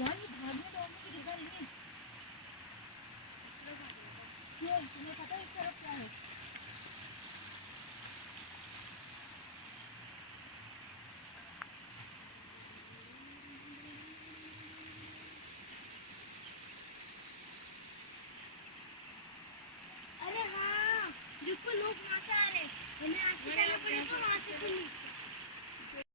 यार ये भागने दौड़ने की जगह नहीं। क्यों, तुम्हें पता है इस तरफ क्या है? अरे हाँ, देखो लोग वहाँ से आ रहे हैं, हमें आगे जाना पड़ेगा वहाँ से खुली।